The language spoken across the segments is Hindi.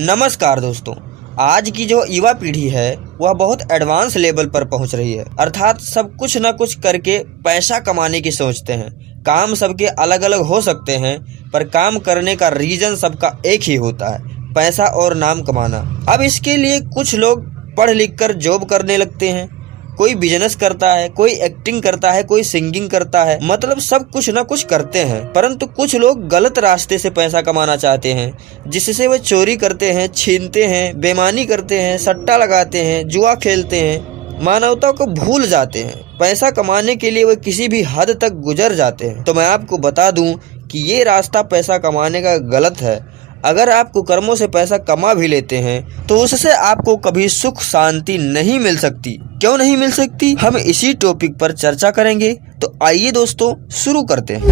नमस्कार दोस्तों, आज की जो युवा पीढ़ी है वह बहुत एडवांस लेवल पर पहुंच रही है। अर्थात सब कुछ न कुछ करके पैसा कमाने की सोचते हैं। काम सबके अलग अलग हो सकते हैं, पर काम करने का रीजन सबका एक ही होता है, पैसा और नाम कमाना। अब इसके लिए कुछ लोग पढ़ लिख कर जॉब करने लगते हैं, कोई बिजनेस करता है, कोई एक्टिंग करता है, कोई सिंगिंग करता है, मतलब सब कुछ ना कुछ करते हैं। परंतु कुछ लोग गलत रास्ते से पैसा कमाना चाहते हैं, जिससे वे चोरी करते हैं, छीनते हैं, बेईमानी करते हैं, सट्टा लगाते हैं, जुआ खेलते हैं, मानवता को भूल जाते हैं। पैसा कमाने के लिए वे किसी भी हद तक गुजर जाते हैं। तो मैं आपको बता दूं कि ये रास्ता पैसा कमाने का गलत है। अगर आप कुकर्मों से पैसा कमा भी लेते हैं तो उससे आपको कभी सुख शांति नहीं मिल सकती। क्यों नहीं मिल सकती, हम इसी टॉपिक पर चर्चा करेंगे। तो आइए दोस्तों शुरू करते हैं।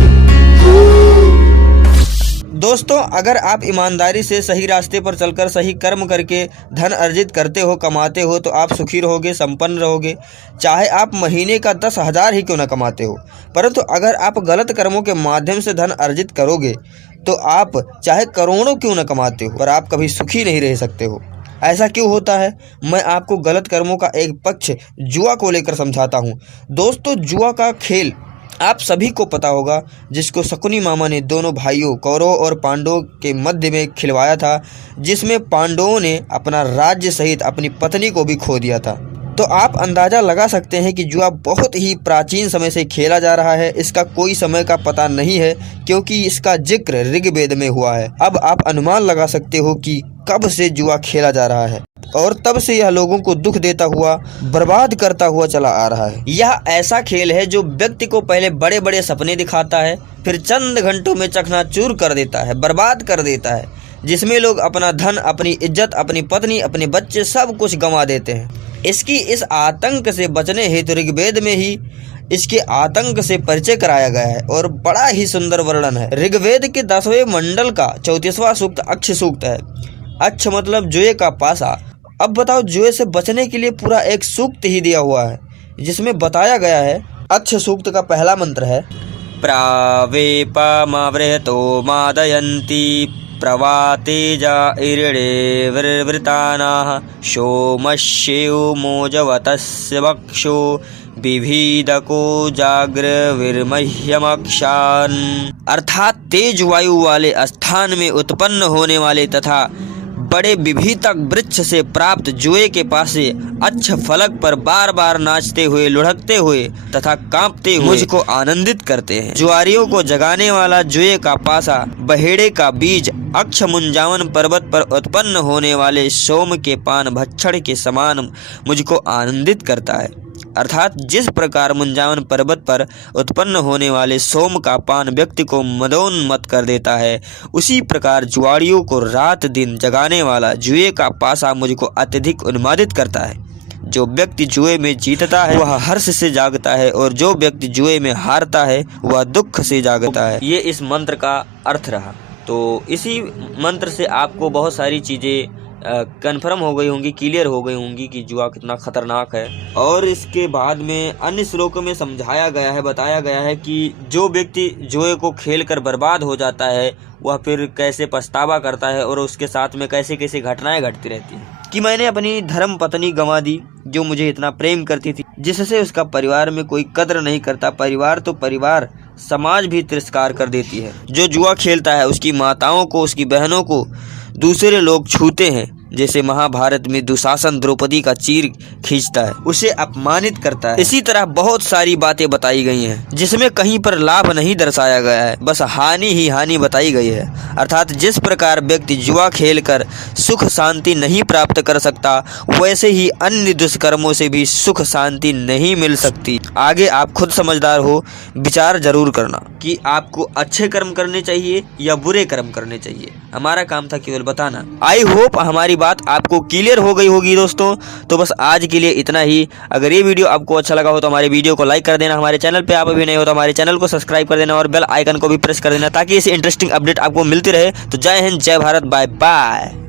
दोस्तों, अगर आप ईमानदारी से सही रास्ते पर चलकर सही कर्म करके धन अर्जित करते हो, कमाते हो, तो आप सुखी रहोगे, संपन्न रहोगे, चाहे आप महीने का 10,000 ही क्यों न कमाते हो। परंतु अगर आप गलत कर्मों के माध्यम से धन अर्जित करोगे तो आप चाहे करोड़ों क्यों न कमाते हो, पर आप कभी सुखी नहीं रह सकते हो। ऐसा क्यों होता है, मैं आपको गलत कर्मों का एक पक्ष जुआ को लेकर समझाता हूँ। दोस्तों, जुआ का खेल आप सभी को पता होगा, जिसको शकुनी मामा ने दोनों भाइयों कौरवों और पांडवों के मध्य में खिलवाया था, जिसमें पांडवों ने अपना राज्य सहित अपनी पत्नी को भी खो दिया था। तो आप अंदाज़ा लगा सकते हैं कि जुआ बहुत ही प्राचीन समय से खेला जा रहा है। इसका कोई समय का पता नहीं है, क्योंकि इसका जिक्र ऋग्वेद में हुआ है। अब आप अनुमान लगा सकते हो कि कब से जुआ खेला जा रहा है, और तब से यह लोगों को दुख देता हुआ, बर्बाद करता हुआ चला आ रहा है। यह ऐसा खेल है जो व्यक्ति को पहले बड़े बड़े सपने दिखाता है, फिर चंद घंटों में चकनाचूर कर देता है, बर्बाद कर देता है, जिसमें लोग अपना धन, अपनी इज्जत, अपनी पत्नी, अपने बच्चे सब कुछ गंवा देते हैं। इसकी इस आतंक से बचने हेतु ऋग्वेद में ही इसके आतंक से परिचय कराया गया है, और बड़ा ही सुंदर वर्णन है। ऋग्वेद के 10वें मंडल का 34वां सूक्त अक्ष सूक्त है। अक्ष मतलब जुए का पासा। अब बताओ, जुए से बचने के लिए पूरा एक सूक्त ही दिया हुआ है, जिसमें बताया गया है। अक्ष सूक्त का पहला मंत्र है प्रावेपमवृहतो मादयन्ति प्रवातेजा इरिणे वृतानाः सोमस्येव मोजवतस्य वक्षो विभीदको जाग्रविर्मह्यमक्षान्। अर्थात तेज वायु वाले स्थान में उत्पन्न होने वाले तथा बड़े विभीतक वृक्ष से प्राप्त जुए के पासे अच्छ फलक पर बार बार नाचते हुए, लुढ़कते हुए तथा कांपते हुए मुझको आनंदित करते हैं। जुआरियों को जगाने वाला जुए का पासा बहेड़े का बीज अक्ष मुंजावन पर्वत पर उत्पन्न होने वाले सोम के पान भक्षण के समान मुझको आनंदित करता है। अर्थात जिस प्रकार मुंजावन पर्वत पर उत्पन्न होने वाले सोम का पान व्यक्ति को मदोन्मत्त कर देता है, उसी प्रकार जुआड़ियों को रात दिन जगाने वाला जुए का पासा मुझको अत्यधिक उन्मादित करता है। जो व्यक्ति जुए में जीतता है वह हर्ष से जागता है, और जो व्यक्ति जुए में हारता है वह दुख से जागता है। ये इस मंत्र का अर्थ रहा। तो इसी मंत्र से आपको बहुत सारी चीज़ें कन्फर्म हो गई होंगी, क्लियर हो गई होंगी कि जुआ कितना खतरनाक है। और इसके बाद में अन्य श्लोकों में समझाया गया है, बताया गया है कि जो व्यक्ति जुए को खेलकर बर्बाद हो जाता है वह फिर कैसे पछतावा करता है, और उसके साथ में कैसे कैसे घटनाएं घटती रहती हैं। कि मैंने अपनी धर्म पत्नी गंवा दी, जो मुझे इतना प्रेम करती थी, जिससे उसका परिवार में कोई कद्र नहीं करता। परिवार तो परिवार, समाज भी तिरस्कार कर देती है। जो जुआ खेलता है उसकी माताओं को, उसकी बहनों को दूसरे लोग छूते हैं, जैसे महाभारत में दुशासन द्रौपदी का चीर खींचता है, उसे अपमानित करता है। इसी तरह बहुत सारी बातें बताई गई हैं, जिसमें कहीं पर लाभ नहीं दर्शाया गया है, बस हानि ही हानि बताई गई है। अर्थात जिस प्रकार व्यक्ति जुआ खेलकर सुख शांति नहीं प्राप्त कर सकता, वैसे ही अन्य दुष्कर्मों से भी सुख शांति नहीं मिल सकती। आगे आप खुद समझदार हो, विचार जरूर करना कि आपको अच्छे कर्म करने चाहिए या बुरे कर्म करने चाहिए। हमारा काम था केवल बताना। आई होप हमारी बात आपको क्लियर हो गई होगी दोस्तों। तो बस आज के लिए इतना ही। अगर ये वीडियो आपको अच्छा लगा हो तो हमारे वीडियो को लाइक कर देना। हमारे चैनल पे आप अभी नहीं हो तो हमारे चैनल को सब्सक्राइब कर देना, और बेल आइकन को भी प्रेस कर देना, ताकि ऐसी इंटरेस्टिंग अपडेट आपको मिलती रहे। तो जय हिंद, जय भारत, बाय बाय।